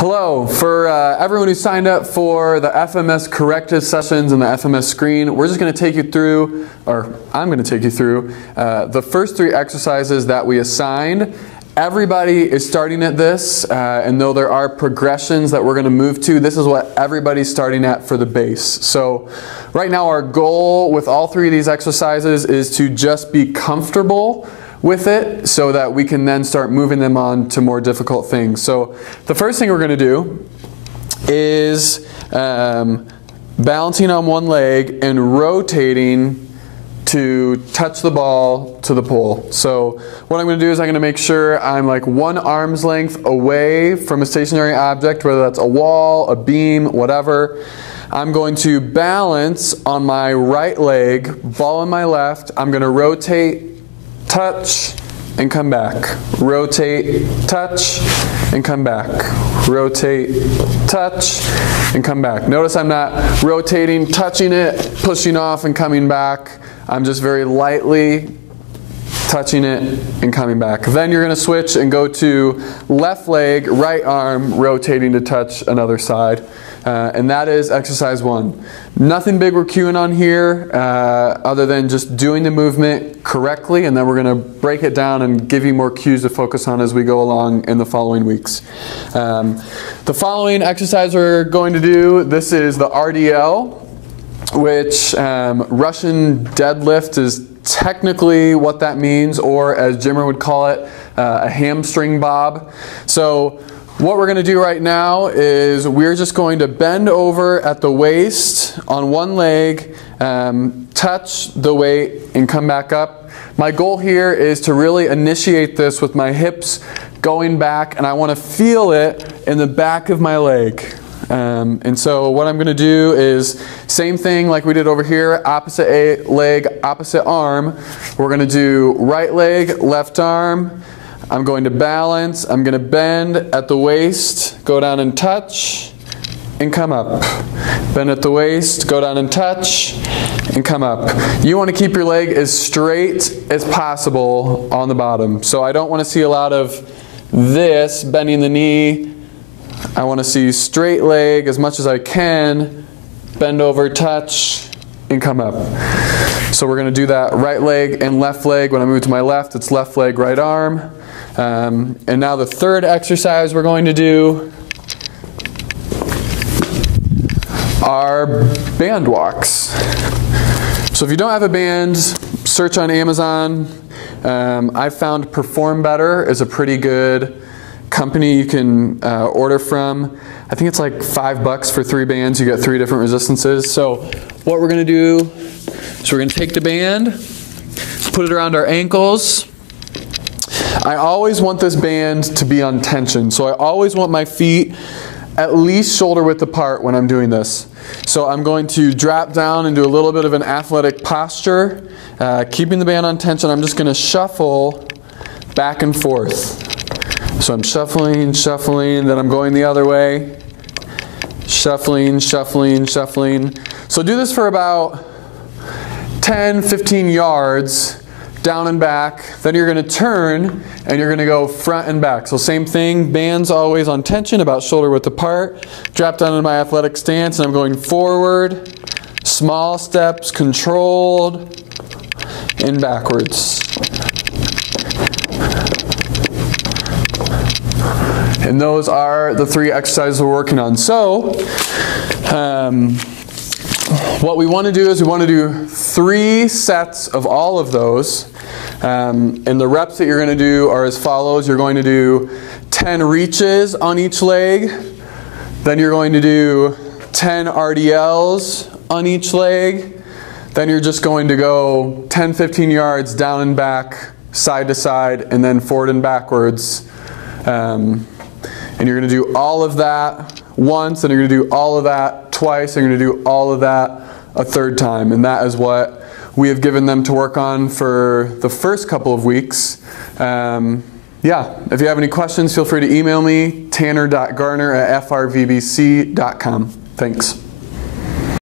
Hello, for everyone who signed up for the FMS corrective sessions and the FMS screen, we're just going to take you through, or I'm going to take you through, the first 3 exercises that we assigned. Everybody is starting at this, and though there are progressions that we're going to move to, this is what everybody's starting at for the base. So right now our goal with all 3 of these exercises is to just be comfortable with it so that we can then start moving them on to more difficult things. So the first thing we're going to do is balancing on one leg and rotating to touch the ball to the pole. So what I'm going to do is I'm going to make sure I'm like 1 arm's length away from a stationary object, whether that's a wall, a beam, whatever. I'm going to balance on my right leg, ball in my left. I'm going to rotate, touch, and come back. Rotate, touch, and come back. Rotate, touch, and come back. Notice I'm not rotating, touching it, pushing off, and coming back. I'm just very lightly touching it and coming back. Then you're going to switch and go to left leg, right arm, rotating to touch another side. And that is exercise 1. Nothing big we're cueing on here other than just doing the movement correctly, and then we're going to break it down and give you more cues to focus on as we go along in the following weeks. The following exercise we're going to do, this is the RDL, which Russian deadlift is technically what that means, or as Jimmer would call it, a hamstring bob. So what we're going to do right now is we're just going to bend over at the waist on one leg, touch the weight, and come back up. My goal here is to really initiate this with my hips going back, and I want to feel it in the back of my leg. And so what I'm going to do is same thing like we did over here, opposite leg, opposite arm. We're going to do right leg, left arm. I'm going to balance, I'm going to bend at the waist, go down and touch, and come up. Bend at the waist, go down and touch, and come up. You want to keep your leg as straight as possible on the bottom. So I don't want to see a lot of this, bending the knee. I want to see straight leg as much as I can, bend over, touch, and come up. So we're going to do that right leg and left leg. When I move to my left, it's left leg, right arm. And now the third exercise we're going to do are band walks. So if you don't have a band, search on Amazon. I found Perform Better is a pretty good company you can order from. I think it's like $5 for 3 bands. You get 3 different resistances. So what we're going to do is we're going to take the band, put it around our ankles. I always want this band to be on tension, so I always want my feet at least shoulder width apart when I'm doing this. So I'm going to drop down and do a little bit of an athletic posture, keeping the band on tension. I'm just going to shuffle back and forth. So I'm shuffling, shuffling, then I'm going the other way. Shuffling, shuffling, shuffling. So do this for about 10, 15 yards. Down and back, then you're going to turn and you're going to go front and back. So same thing, bands always on tension, about shoulder width apart. Drop down into my athletic stance and I'm going forward, small steps, controlled, and backwards. And those are the 3 exercises we're working on. So what we want to do is we want to do 3 sets of all of those. And the reps that you're going to do are as follows. You're going to do 10 reaches on each leg. Then you're going to do 10 RDLs on each leg. Then you're just going to go 10, 15 yards down and back, side to side, and then forward and backwards. And you're going to do all of that once, and you're going to do all of that twice, and you're going to do all of that a 3rd time. And that is what we have given them to work on for the first couple of weeks. Yeah, if you have any questions, feel free to email me, tanner.garner@frvbc.com. Thanks.